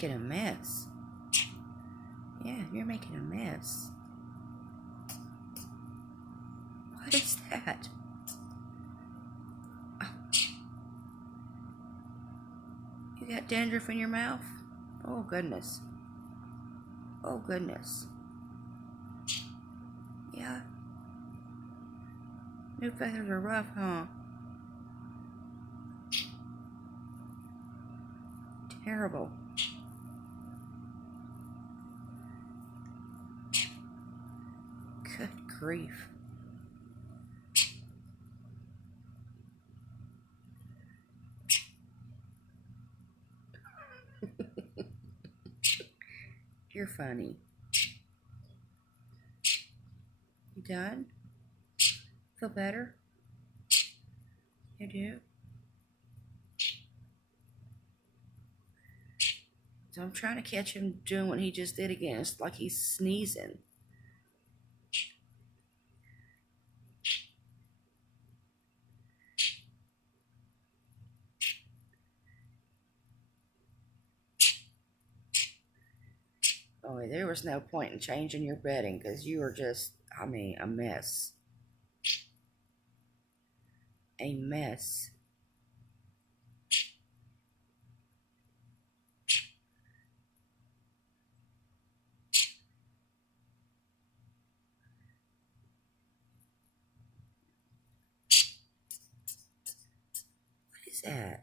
making a mess. Yeah, you're making a mess. What is that? Oh. You got dandruff in your mouth? Oh, goodness. Oh, goodness. Yeah. New feathers are rough, huh? Terrible. Good grief. You're funny. You done? Feel better? You do? So I'm trying to catch him doing what he just did again. It's like he's sneezing. Oh, there was no point in changing your bedding because you were just, I mean, a mess. A mess. What is that?